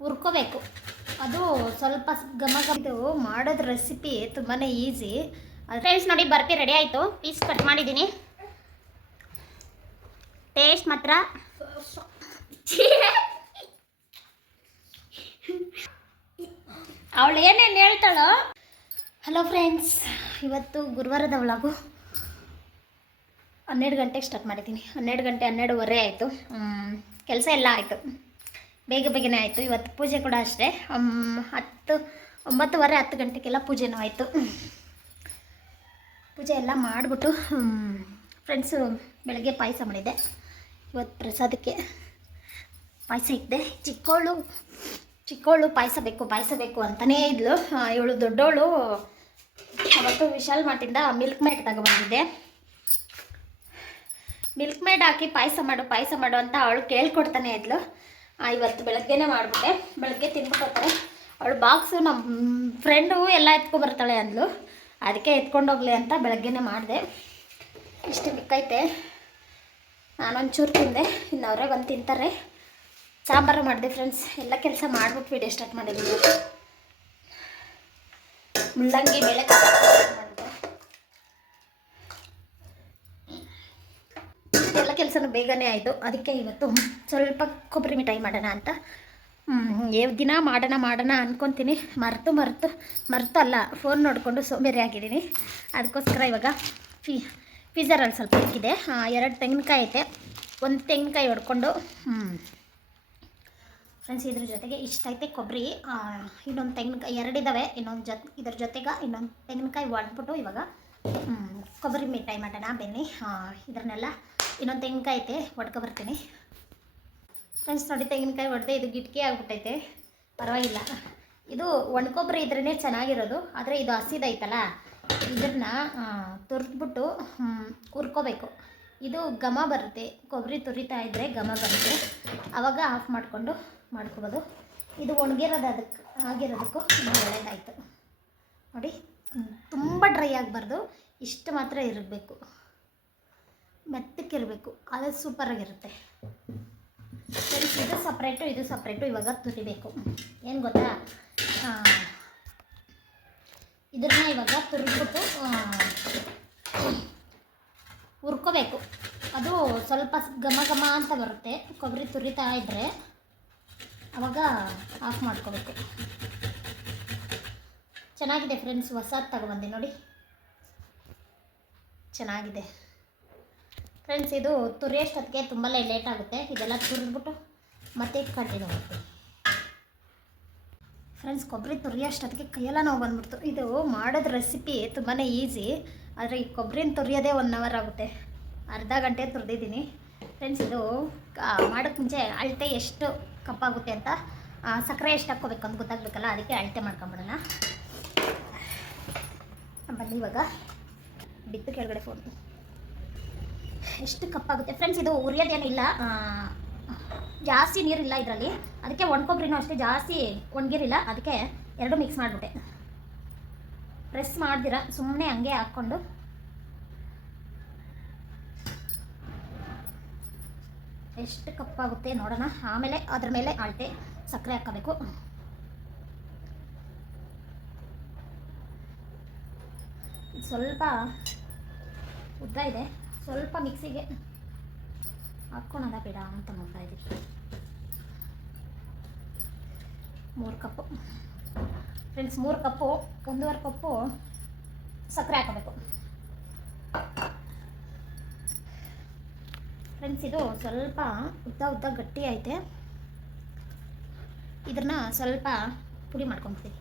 ಹುರ್ಕೋಬೇಕು. ಅದು ಸ್ವಲ್ಪ ಘಮ ಘಮ ಇದು ಮಾಡೋದು ರೆಸಿಪಿ ತುಂಬಾ ಈಸಿ ಫ್ರೆಂಡ್ಸ್ ನೋಡಿ ಬರ್ತಿ ರೆಡಿ ಆಯಿತು? ಪೀಸ್ ಕಟ್ ಮಾಡಿದ್ದೀನಿ ಟೇಸ್ಟ್ ಮಾತ್ರ. ಅವಳು ಏನೇನು ಹೇಳ್ತಾಳೋ? ಹಲೋ ಫ್ರೆಂಡ್ಸ್ ಇವತ್ತು ಗುರುವಾರದ ಒಳಗು ಹನ್ನೆರಡು ಗಂಟೆಗೆ ಸ್ಟಾರ್ಟ್ ಮಾಡಿದ್ದೀನಿ. ಹನ್ನೆರಡು ಗಂಟೆ ಹನ್ನೆರಡುವರೆ ಆಯಿತು. ಕೆಲಸ ಎಲ್ಲ ಆಯಿತು. ಬೇಗ ಬೇಗನೆ ಆಯಿತು. ಇವತ್ತು ಪೂಜೆ ಕೂಡ ಅಷ್ಟೇ. ಹತ್ತು, ಒಂಬತ್ತುವರೆ, ಹತ್ತು ಗಂಟೆಗೆಲ್ಲ ಪೂಜೆನೂ ಆಯಿತು. ಪೂಜೆ ಎಲ್ಲ ಮಾಡಿಬಿಟ್ಟು ಫ್ರೆಂಡ್ಸು ಬೆಳಗ್ಗೆ ಪಾಯಸ ಮಾಡಿದ್ದೆ. ಇವತ್ತು ಪ್ರಸಾದಕ್ಕೆ ಪಾಯಸ ಇದ್ದೆ. ಚಿಕ್ಕವಳು ಚಿಕ್ಕವಳು ಪಾಯಸ ಬೇಕು ಪಾಯಸ ಬೇಕು ಅಂತಲೇ ಇದ್ಲು. ಇವಳು ದೊಡ್ಡವಳು ಅವತ್ತು ವಿಶಾಲ್ ಮಾಟಿಂದ ಮಿಲ್ಕ್ ಮೇಡ್ ತಗೊಬಂದಿದ್ದೆ ಮಿಲ್ಕ್ ಮೇಡ್ ಹಾಕಿ ಪಾಯಸ ಮಾಡು ಪಾಯಸ ಮಾಡು ಅಂತ ಅವಳು ಕೇಳ್ಕೊಡ್ತಾನೆ ಇದ್ಲು. ಇವತ್ತು ಬೆಳಗ್ಗೆನೇ ಮಾಡಿಬಿಟ್ಟೆ. ಬೆಳಗ್ಗೆ ಹೋಗ್ತಾರೆ ಅವಳು ಬಾಕ್ಸು ನಮ್ಮ ಫ್ರೆಂಡು ಎಲ್ಲ ಎತ್ಕೊಂಡ್ಬರ್ತಾಳೆ ಅಂದ್ಲು. ಅದಕ್ಕೆ ಎತ್ಕೊಂಡು ಹೋಗ್ಲಿ ಅಂತ ಬೆಳಗ್ಗೆನೇ ಮಾಡಿದೆ. ಇಷ್ಟು ಬಿಕ್ಕೈತೆ ನಾನೊಂಚೂರು ತಿಂದೆ. ಇನ್ನು ಅವರೇ ಬಂದು ತಿಂತಾರೆ. ಸಾಂಬಾರು ಮಾಡಿದೆ ಫ್ರೆಂಡ್ಸ್ ಎಲ್ಲ ಕೆಲಸ ಮಾಡಿಬಿಟ್ಟು ವಿಡಿಯೋ ಸ್ಟಾರ್ಟ್ ಮಾಡಿದ್ದೀನಿ. ಮುಳ್ಳಂಗಿ ಬೇಳೆ ಮಾಡಿದೆ ಕೆಲಸನೂ ಬೇಗನೆ ಆಯಿತು. ಅದಕ್ಕೆ ಇವತ್ತು ಸ್ವಲ್ಪ ಕೊಬ್ಬರಿ ಮಿಠಾಯಿ ಮಾಡೋಣ ಅಂತ. ಯಾವ ದಿನ ಮಾಡೋಣ ಮಾಡೋಣ ಅಂದ್ಕೊತೀನಿ ಮರೆತು ಮರೆತು ಮರೆತು ಅಲ್ಲ ಫೋನ್ ನೋಡಿಕೊಂಡು ಸೋಂಬೇರಿ ಆಗಿದ್ದೀನಿ. ಅದಕ್ಕೋಸ್ಕರ ಇವಾಗ ಫಿ ಫೀಸರಲ್ಲಿ ಸ್ವಲ್ಪ ಇಕ್ಕಿದೆ ಎರಡು ತೆಂಗಿನಕಾಯಿ ಐತೆ. ಒಂದು ತೆಂಗಿನಕಾಯಿ ಹೊಡ್ಕೊಂಡು ಫ್ರೆಂಡ್ಸ್ ಇದ್ರ ಜೊತೆಗೆ ಇಷ್ಟೈತೆ ಕೊಬ್ಬರಿ. ಇನ್ನೊಂದು ತೆಂಗಿನಕಾಯಿ ಎರಡಿದ್ದಾವೆ ಇನ್ನೊಂದು ಜೊತೆ ಇದ್ರ ಜೊತೆಗೆ ಇನ್ನೊಂದು ತೆಂಗಿನಕಾಯಿ ಒಡೆದ್ಬಿಟ್ಟು ಇವಾಗ ಕೊಬ್ಬರಿ ಮಿಠಾಯಿ ಮಾಡೋಣ ಬೆನ್ನಿ. ಇದನ್ನೆಲ್ಲ ಇನ್ನೊಂದು ತೆಂಗಿನಕಾಯಿ ಐತೆ ಹೊಡ್ಕೊಬರ್ತೀನಿ ಫ್ರೆಂಡ್ಸ್ ನೋಡಿ ತೆಂಗಿನಕಾಯಿ ಒಡ್ದೆ, ಇದು ಗಿಟ್ಕಿ ಆಗ್ಬಿಟ್ಟೈತೆ. ಪರವಾಗಿಲ್ಲ. ಇದು ಒಣಕೊಬ್ಬರಿ ಇದ್ರೇ ಚೆನ್ನಾಗಿರೋದು, ಆದರೆ ಇದು ಹಸಿದೈತಲ್ಲ ಇದನ್ನ ತುರಿದ್ಬಿಟ್ಟು ಹುರ್ಕೋಬೇಕು. ಇದು ಘಮ ಬರುತ್ತೆ, ಕೊಬ್ಬರಿ ತುರಿತಾ ಇದ್ದರೆ ಘಮ ಬರುತ್ತೆ. ಆವಾಗ ಆಫ್ ಮಾಡಿಕೊಂಡು ಮಾಡ್ಕೋಬೋದು. ಇದು ಒಣಗಿರೋದು ಅದಕ್ಕೆ ಆಗಿರೋದಕ್ಕೂ ಒಳ್ಳೆಯದಾಯಿತು ನೋಡಿ, ತುಂಬ ಡ್ರೈ ಆಗಬಾರ್ದು, ಇಷ್ಟು ಮಾತ್ರ ಇರಬೇಕು. ಮೆತ್ತಕ್ಕಿರಬೇಕು ಅದು ಸೂಪರಾಗಿರುತ್ತೆ ಫ್ರೆಂಡ್ಸ್ ಇದು ಸಪ್ರೇಟು ಇದು ಸಪ್ರೇಟು ಇವಾಗ ತುರಿಬೇಕು. ಏನು ಗೊತ್ತಾ? ಇದನ್ನ ಇವಾಗ ತುರಿದ್ಬಿಟ್ಟು ಹುರ್ಕೋಬೇಕು. ಅದು ಸ್ವಲ್ಪ ಘಮ ಘಮ ಅಂತ ಬರುತ್ತೆ. ಕೊಬ್ಬರಿ ತುರಿತಾ ಇದ್ದರೆ ಅವಾಗ ಆಫ್ ಮಾಡ್ಕೋಬೇಕು. ಚೆನ್ನಾಗಿದೆ ಫ್ರೆಂಡ್ಸ್ ಹೊಸದು ತಗೊಬಂದೆ ನೋಡಿ. ಚೆನ್ನಾಗಿದೆ. ಫ್ರೆಂಡ್ಸ್ ಇದು ತುರಿಯೋಷ್ಟೊತ್ತಿಗೆ ತುಂಬ ಲೇಟ್ ಆಗುತ್ತೆ. ಇದೆಲ್ಲ ತುರಿದ್ಬಿಟ್ಟು ಮತ್ತೆ ಕಂಟಿನ್ಯೂ ಮಾಡ್ತೀವಿ ಫ್ರೆಂಡ್ಸ್ ಕೊಬ್ಬರಿ ತುರಿಯೋಷ್ಟೊತ್ತಿಗೆ ಕೈಯೆಲ್ಲ ನೋವು ಬಂದ್ಬಿಡ್ತು. ಇದು ಮಾಡೋದು ರೆಸಿಪಿ ತುಂಬಾ ಈಸಿ ಆದರೆ ಈ ಕೊಬ್ಬರಿನ ತುರಿಯೋದೇ ಒನ್ ಅವರ್ ಆಗುತ್ತೆ. ಅರ್ಧ ಗಂಟೆ ತುರಿದಿದ್ದೀನಿ. ಫ್ರೆಂಡ್ಸ್ ಇದು ಮಾಡೋಕ್ಕೆ ಮುಂಚೆ ಅಳತೆ ಎಷ್ಟು ಕಪ್ಪಾಗುತ್ತೆ ಅಂತ ಸಕ್ಕರೆ ಎಷ್ಟು ಹಾಕ್ಕೋಬೇಕು ಅಂತ ಗೊತ್ತಾಗಬೇಕಲ್ಲ? ಅದಕ್ಕೆ ಅಳತೆ ಮಾಡ್ಕೊಂಬಿಡೋಣ. ಬನ್ನಿ ಇವಾಗ. ಬಿತ್ತು ಕೆಳಗಡೆ ಫೋನ್ ಎಷ್ಟು ಕಪ್ಪಾಗುತ್ತೆ? ಫ್ರೆಂಡ್ಸ್ ಇದು ಉರಿಯೋದೇನಿಲ್ಲ ಜಾಸ್ತಿ ನೀರಿಲ್ಲ ಇದರಲ್ಲಿ. ಅದಕ್ಕೆ ಒಣಕೊಬ್ಬರಿನೂ ಅಷ್ಟೇ ಜಾಸ್ತಿ ಒಣಗಿರಿಲ್ಲ. ಅದಕ್ಕೆ ಎರಡು ಮಿಕ್ಸ್ ಮಾಡಿಬಿಟ್ಟೆ. ಪ್ರೆಸ್ ಮಾಡ್ದಿರ? ಸುಮ್ಮನೆ ಹಂಗೆ ಹಾಕ್ಕೊಂಡು. ಎಷ್ಟು ಕಪ್ಪಾಗುತ್ತೆ ನೋಡೋಣ. ಆಮೇಲೆ ಅದ್ರ ಮೇಲೆ ಅಳತೆ ಸಕ್ಕರೆ ಹಾಕೋಬೇಕು. ಸ್ವಲ್ಪ ಉದ್ದ ಇದೆ. ಸ್ವಲ್ಪ ಮಿಕ್ಸಿಗೆ ಹಾಕ್ಕೊಳದ ಬೇಡ ಅಂತ ನೋಡ್ತಾ ಇದ್ದೀವಿ ಮೂರು ಕಪ್ಪು. ಫ್ರೆಂಡ್ಸ್ ಮೂರು ಕಪ್ಪು, ಒಂದೂವರೆ ಕಪ್ಪು ಸಕ್ಕರೆ ಹಾಕೋಬೇಕು ಫ್ರೆಂಡ್ಸ್ ಇದು ಸ್ವಲ್ಪ ಉದ್ದ ಉದ್ದ ಗಟ್ಟಿ ಐತೆ. ಇದನ್ನ ಸ್ವಲ್ಪ ಪುಡಿ ಮಾಡ್ಕೊತೀವಿ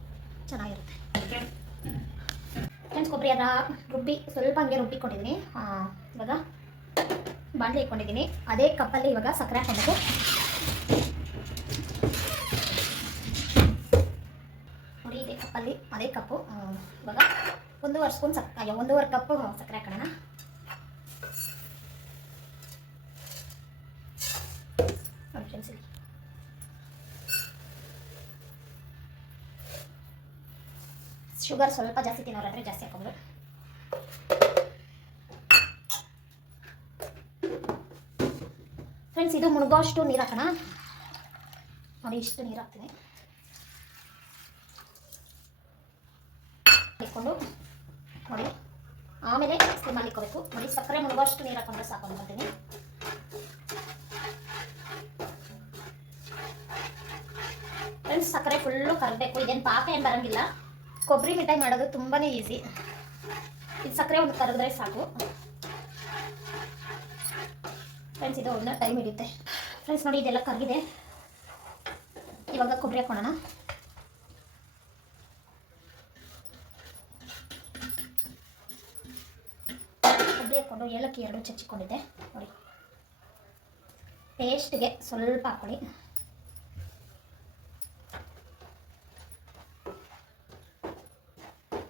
ಚೆನ್ನಾಗಿರುತ್ತೆ. ಫ್ರೆಂಡ್ಸ್ ಕೊಬ್ಬರಿ ಎಲ್ಲ ರುಬ್ಬಿ, ಸ್ವಲ್ಪ ಹಂಗೆ ರುಬ್ಬಿಕೊಂಡಿದ್ದೀನಿ ಇವಾಗ ಬಾಣಲೆ ಇಟ್ಕೊಂಡಿದ್ದೀನಿ ಅದೇ ಕಪ್ಪಲ್ಲಿ ಇವಾಗ ಸಕ್ಕರೆ ಹಾಕೊಬೇಕು ನೋಡಿ, ಇದೇ ಕಪ್ಪಲ್ಲಿ, ಅದೇ ಕಪ್ಪು. ಇವಾಗ ಒಂದೂವರೆ ಸ್ಪೂನ್ ಸಕ್ ಒಂದೂವರೆ ಕಪ್ಪು ಸಕ್ಕರೆ ಹಾಕೋಣ ನೋಡಿ ಫ್ರೆಂಡ್ಸ್ ಇಲ್ಲಿ ಶುಗರ್ ಸ್ವಲ್ಪ ಜಾಸ್ತಿ ತಿನ್ನೋರಾದ್ರೆ ಜಾಸ್ತಿ ಹಾಕೋಬೋದು. ಫ್ರೆಂಡ್ಸ್ ಇದು ಮುಳುಗೋಷ್ಟು ನೀರು ಹಾಕೋಣ ನೋಡಿ, ಇಷ್ಟು ನೀರು ಹಾಕ್ತೀನಿ. ಇಟ್ಕೊಂಡು, ನೋಡಿ, ಆಮೇಲೆ ಸ್ಲಿಮಲ್ಲಿ ಇಕ್ಕೋಬೇಕು ನೋಡಿ, ಸಕ್ಕರೆ ಮುಳುಗುವಷ್ಟು ನೀರು ಹಾಕೊಂಡ್ರೆ ಸಾಕು ಅನ್ಕೊತೀನಿ ಫ್ರೆಂಡ್ಸ್ ಸಕ್ಕರೆ ಫುಲ್ಲು ಕರಗಬೇಕು ಇದೇನು ಪಾಕ ಏನು ಬರಂಗಿಲ್ಲ. ಕೊಬ್ಬರಿ ಮಿಠಾಯಿ ಮಾಡೋದು ತುಂಬಾ ಈಸಿ ಇದು ಸಕ್ಕರೆ ಒಂದು ಕರಗಿದ್ರೆ ಸಾಕು. ಫ್ರೆಂಡ್ಸ್ ಇದು ಒಂದು ಟೈಮ್ ಹಿಡಿಯುತ್ತೆ. ಫ್ರೆಂಡ್ಸ್ ನೋಡಿ ಇದೆಲ್ಲ ಕರಗಿದೆ. ಇವಾಗ ಕೊಬ್ಬರಿ ಹಾಕೋಣ ಕೊಬ್ಬರಿ ಹಾಕ್ಕೊಂಡು ಏಲಕ್ಕಿ ಎರಡು ಚಚ್ಚಿಕೊಂಡಿದ್ದೆ. ನೋಡಿ. ಟೇಸ್ಟ್ಗೆ ಸ್ವಲ್ಪ ಹಾಕೊಳ್ಳಿ.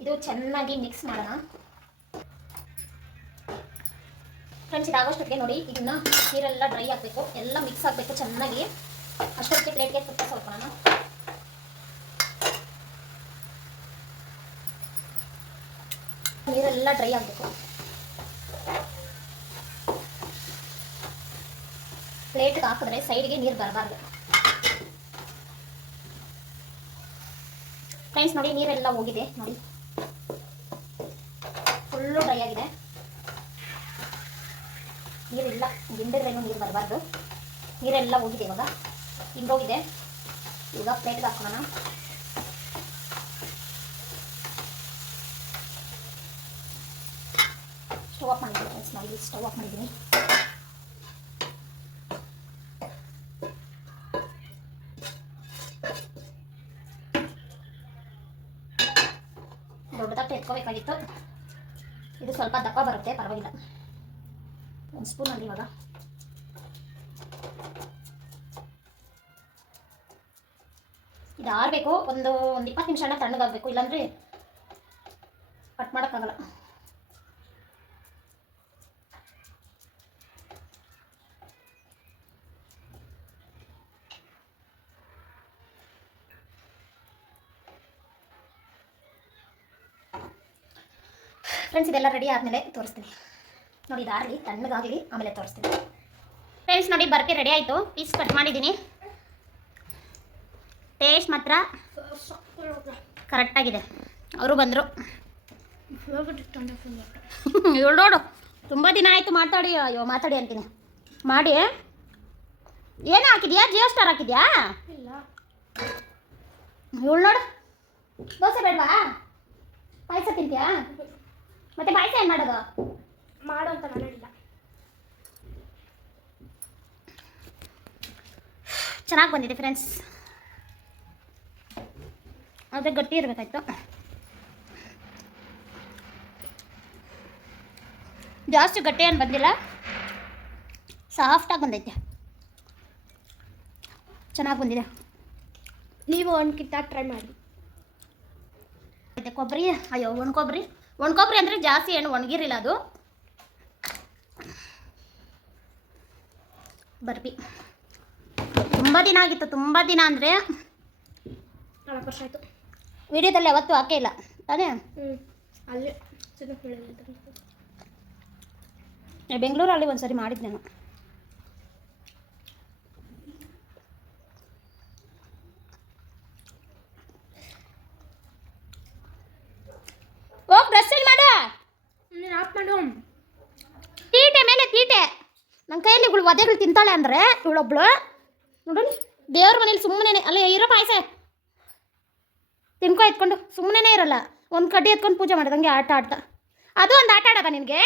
ಇದು ಚೆನ್ನಾಗಿ ಮಿಕ್ಸ್ ಮಾಡೋಣ. ಫ್ರೆಂಡ್ಸ್ ಇದಾಗೋಷ್ಟೊತ್ತಿಗೆ ನೋಡಿ, ಇದನ್ನ ನೀರೆಲ್ಲ ಡ್ರೈ ಆಗಬೇಕು, ಎಲ್ಲ ಮಿಕ್ಸ್ ಆಗಬೇಕು ಚೆನ್ನಾಗಿ. ಅಷ್ಟೊತ್ತಿಗೆ ಪ್ಲೇಟ್ಗೆ ತುಪ್ಪ ಸ್ವಲ್ಪ ನೀರೆಲ್ಲ ಡ್ರೈ ಆಗಬೇಕು. ಪ್ಲೇಟ್ಗೆ ಹಾಕಿದ್ರೆ ಸೈಡ್ಗೆ ನೀರು ಬರಬಾರ್ದು. ಫ್ರೆಂಡ್ಸ್ ನೋಡಿ, ನೀರೆಲ್ಲ ಹೋಗಿದೆ. ನೋಡಿ. ಫುಲ್ಲು ಡ್ರೈ ಆಗಿದೆ. ನೀರಿಲ್ಲ ಗಿಂಡಿದ್ರೇನು ನೀರು ಬರಬಾರ್ದು. ನೀರೆಲ್ಲ ಹೋಗಿದೆ ಇವಾಗ. ಹಿಂಗೋಗಿದೆ ಈಗ ಪ್ಲೇಟ್ಗೆ ಹಾಕೋಣ. ಸ್ಟವ್ ಆಫ್ ಮಾಡಿದ್ದೀನಿ ಫ್ರೆಂಡ್ಸ್ ಇಲ್ಲಿ ಸ್ಟವ್ ಆಫ್ ಮಾಡಿದ್ದೀನಿ. ದೊಡ್ಡ ತಟ್ಟೆ ಎತ್ಕೋಬೇಕಾಗಿತ್ತು. ಇದು ಸ್ವಲ್ಪ ದಪ್ಪ ಬರುತ್ತೆ, ಪರವಾಗಿಲ್ಲ. ಒಂದು ಸ್ಪೂನ್ ಅಲ್ಲಿ ಇವಾಗ. ಇದು ಆರಬೇಕು, ಒಂದು ಒಂದು ಇಪ್ಪತ್ತು ನಿಮಿಷ ತಣ್ಣಗಾಗಬೇಕು, ಇಲ್ಲಾಂದ್ರೆ ಕಟ್ ಮಾಡೋಕ್ಕಾಗಲ್ಲ ಫ್ರೆಂಡ್ಸ್ ಇದೆಲ್ಲ ರೆಡಿ ಆದಮೇಲೆ ತೋರಿಸ್ತೀನಿ. ನೋಡಿ ಇದಾಗಲಿ ತಣ್ಣಗಾಗಲಿ ಆಮೇಲೆ ತೋರಿಸ್ತೀನಿ. ಫ್ರೆಂಡ್ಸ್ ನೋಡಿ ಬರ್ಕೆ ರೆಡಿ ಆಯಿತು. ಪೀಸ್ ಕಟ್ ಮಾಡಿದ್ದೀನಿ. ಟೇಸ್ಟ್ ಮಾತ್ರ ಕರೆಕ್ಟಾಗಿದೆ ಅವರು ಬಂದರು. ಇವಳು ನೋಡು ತುಂಬ ದಿನ ಆಯಿತು ಮಾತಾಡಿ. ಅಯ್ಯೋ ಮಾತಾಡಿ ಅಂತೀನಿ. ಮಾಡಿ. ಏನು ಹಾಕಿದ್ಯಾ? ಜಿಯೋ ಸ್ಟಾರ್ ಹಾಕಿದ್ಯಾ? ಇವಳು ನೋಡು. ದೋಸೆ ಬೇಡವಾ? ಪಾಯಸ ತಿಂತೀಯಾ? ಮತ್ತೆ ಪಾಯಸ ಏನು ಮಾಡೋದು? ಮಾಡು ಅಂತ ನಾನು ಹೇಳಿಲ್ಲ. ಚೆನ್ನಾಗಿ ಬಂದಿದೆ ಫ್ರೆಂಡ್ಸ್ ಆದರೆ ಗಟ್ಟಿ ಇರಬೇಕಾಯ್ತು. ಜಾಸ್ತಿ ಗಟ್ಟಿ ಏನು ಬಂದಿಲ್ಲ. ಸಾಫ್ಟಾಗಿ ಬಂದೈತೆ. ಚೆನ್ನಾಗಿ ಬಂದಿದೆ. ನೀವು ಒಂದು ಕಿತ್ತ ಟ್ರೈ ಮಾಡಿ ಕೊಬ್ಬರಿ ಅಯ್ಯೋ ಒಣ ಕೊಬ್ಬರಿ. ಒಣ ಕೊಬ್ಬರಿ ಅಂದರೆ ಜಾಸ್ತಿ ಏನು ಒಣಗಿರಿಲ್ಲ ಅದು. ಬರ್ಬಿ. ತುಂಬ ದಿನ ಆಗಿತ್ತು ತುಂಬ ದಿನ ಅಂದರೆ ನಾಲ್ಕು ವರ್ಷ ಆಯಿತು. ವಿಡಿಯೋದಲ್ಲಿ ಯಾವತ್ತೂ ಹಾಕೇ ಇಲ್ಲ ತಾನೇ? ಅಲ್ಲಿ ಬೆಂಗಳೂರಲ್ಲಿ ಒಂದು ಬೆಂಗಳೂರಲ್ಲಿ ಒಂದ್ಸರಿ ಮಾಡಿದ್ದು ನಾನು. ಹೋಗ್ ಡ್ರೆಸ್ ಚೇಂಜ್ ಮಾಡು. ನೀನು ಆಫ್ ಮಾಡು. ತೀಟೆ ಮೇಲೆ ತೀಟೆ. ನನ್ನ ಕೈಯಲ್ಲಿ ಇವಳು ಒದೆಗಳು ತಿಂತಾಳೆ ಅಂದರೆ ಇವಳೊಬ್ಳು. ನೋಡು ದೇವ್ರ ಮನೇಲಿ ಸುಮ್ಮನೆ ಅಲ್ಲ ಇರೋ ಪಾಯಸ. ತಿನ್ಕೊ ಎತ್ಕೊಂಡು. ಸುಮ್ಮನೆ ಇರಲ್ಲ. ಒಂದು ಕಡ್ಡಿ ಎತ್ಕೊಂಡು ಪೂಜೆ ಮಾಡಿದಂಗೆ ಆಟ ಆಡ್ತಾ. ಅದು ಒಂದು ಆಟ ಆಡಕ ನಿನಗೆ?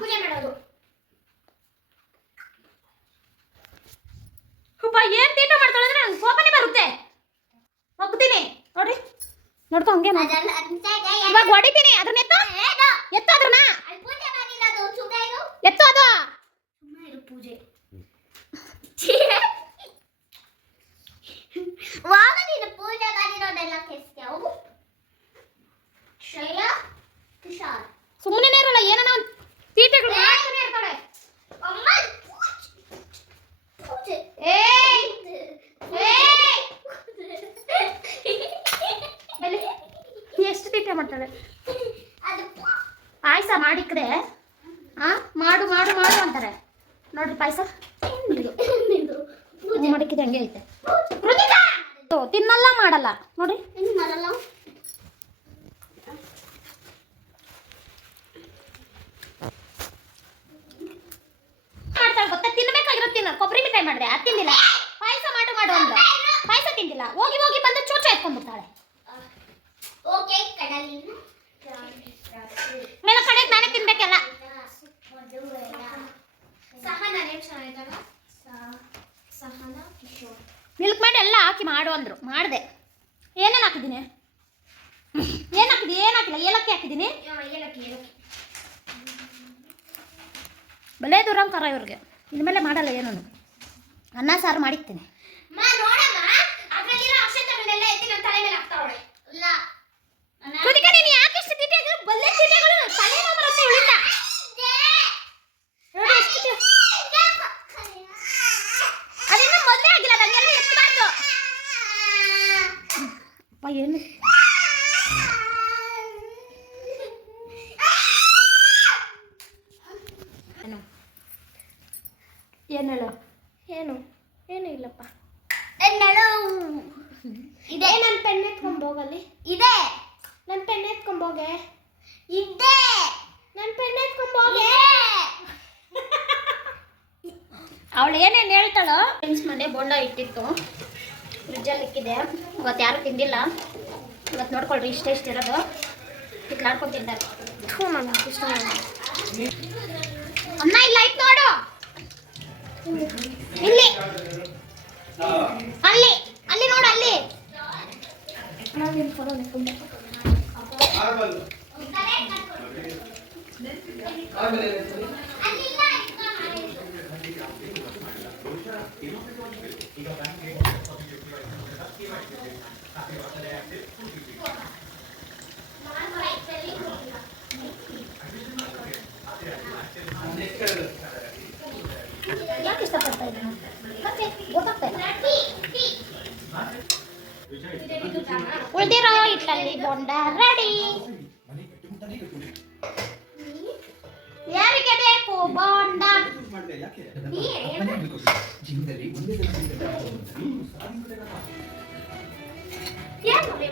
ಪೂಜೆ ಮಾಡೋದು. ಅಪ್ಪ ಏನ್ ತೀಟ ಮಾಡ್ತಾಳೆ ಅಂದ್ರೆ ನಂಗೆ ಕೋಪನೆ ಬರುತ್ತೆ. ಹೋಗ್ತೀನಿ. ನೋಡಿ. ನೋಡ್ಕೊ ಹಂಗೆ ಮಾಡು. ಇವಾಗ ಹೊಡಿತೀನಿ. ಅದನ್ನ ಎತ್ತು. ಎತ್ತು. ಅದನ್ನ ಎತ್ತು ಅದು. ಪೂಜೆ ವಾಗ ನೀನು ಪೂಜೆ ಮಾಡಿರೋದೆಲ್ಲ ಕೆಸ್ತೆ ಹೋಗು ಶ್ರೇಯಾ ತುಷಾರ್ ಸುಮ್ಮನೆ ಇರಲ್ಲ ಏನನ ಒಂದು ತೀಟೆಗಳು ಮಾಡ್ತಾನೆ ಇರ್ತಾಳೆ ಅಮ್ಮ ಪೂಜೆ ಏಯ್ ಏಯ್ ಬನ್ನಿ. ಎಷ್ಟು ಮಾಡು ಮಾಡು ಮಾಡು ಅಂತಾರೆ. ಆ ನೋಡ್ರಿ ಪಾಯಸ. ಮಡಕಿದ ಹಂಗೆ ಐತೆ. ತಿನ್ನಲ್ಲ ಮಾಡಲ್ಲ. ಬರಲ್ಲ ಮಾಡ್ತಾಳೆ ಗೊತ್ತಾ? ತಿನ್ಬೇಕಾಗಿರೋ ತಿನ್ನ. ಕೊಬ್ಬರಿ ಮಿಠಾಯಿ ಮಾಡಿದೆ. ಅದು ತಿಂದಿಲ್ಲ. ಪಾಯಸ ಮಾಡು ಮಾಡು ಅಂತ ಪಾಯಸ ತಿಂದಿಲ್ಲ. ಹೋಗಿ ಹೋಗಿ ಬಂದು ಚೂಚ ಎತ್ಕೊಂಡ್ಬಿಡ್ತಾಳೆ. ಮೇಲೆ ಕಡೆಗೆ ನಾನೇ ತಿನ್ಬೇಕಲ್ಲ. ಮಿಲ್ಕ್ ಮಾಡಿ ಎಲ್ಲ ಹಾಕಿ ಮಾಡು ಅಂದ್ರು. ಮಾಡಿದೆ. ಏನೇನು ಹಾಕಿದ್ದೀನಿ? ಏನು ಹಾಕಿದೆ? ಏನು ಹಾಕಿಲ್ಲ? ಏಲಕ್ಕಿ ಹಾಕಿದ್ದೀನಿ ಬಲೇ ದುರಂಕಾರ ಇವ್ರಿಗೆ. ಇನ್ಮೇಲೆ ಮಾಡಲ್ಲ ಏನೂ. ಅನ್ನ ಸಾರು ಮಾಡಿರ್ತೀನಿ ಮಾ ನೋಡಮ್ಮ ಅದ್ರಲ್ಲಿರೋ ಅಕ್ಷತೆಗಳನ್ನೆಲ್ಲ ಎತ್ತಿ ನನ್ನ ತಲೆ ಮೇಲೆ ಹಾಕ್ತಾವಳೆ ಇಲ್ಲ ಕೃತಿಕಾ ನೀನು ಯಾಕೆ ಇಷ್ಟು ತಿಂಡಿ ಹಾಕಿದ್ರೆ ಬಲ್ಲೆ ತಿಂಡಿಗಳು ತಲೆನೋವು ಬರುತ್ತೆ ಇವಳಿಂದ ನೋಡಿ ಎಷ್ಟು ತಿ- ಅದಿನ್ನೂ ಮದುವೆ ಆಗಿಲ್ಲ ನನಗೆಲ್ಲ ಎತ್ತಬಾರ್ದು ಅಪ್ಪ ಏನು ಏನು ಏನು ಹೇಳು ಏನು? ಏನು ಇಲ್ಲಪ್ಪ. ಇದೆ. ಇದೇ ನನ್ನ ಪೆನ್ ಎತ್ಕೊಂಡು ಹೋಗಲಿ ಇದೆ. ನನ್ನ ಪೆನ್ ಎತ್ಕೊಂಡು ಹೋಗೆ. ಇದೆ. ನನ್ನ ಪೆನ್ ಎತ್ಕೊಂಡು ಹೋಗೆ. ಅವಳು ಏನೇನು ಹೇಳ್ತಾಳೋ? ಫ್ರೆಂಡ್ಸ್ ಮನೆ ಬೋಂಡ ಇಟ್ಟಿತ್ತು. ಫ್ರಿಡ್ಜಲ್ಲಿ ಇಕ್ಕಿದೆ. ಇವತ್ತು ಯಾರು ತಿಂದಿಲ್ಲ. ಇವತ್ತು ನೋಡ್ಕೊಳ್ರಿ ಇಷ್ಟ ಇಷ್ಟ ಇರೋದು. ಇಟ್ಲಾಡ್ಕೊಂಡು ತಿಂತಾರೆ. ನನ್ನ ಇಷ್ಟ ಅಮ್ಮ ಇಲ್ಲ ಆಯ್ತು ನೋಡು. ಇಲ್ಲಿ ಅಲ್ಲಿ ಅಲ್ಲಿ ನೋಡು ಅಲ್ಲಿ ನಾನು ಫೋಟೋ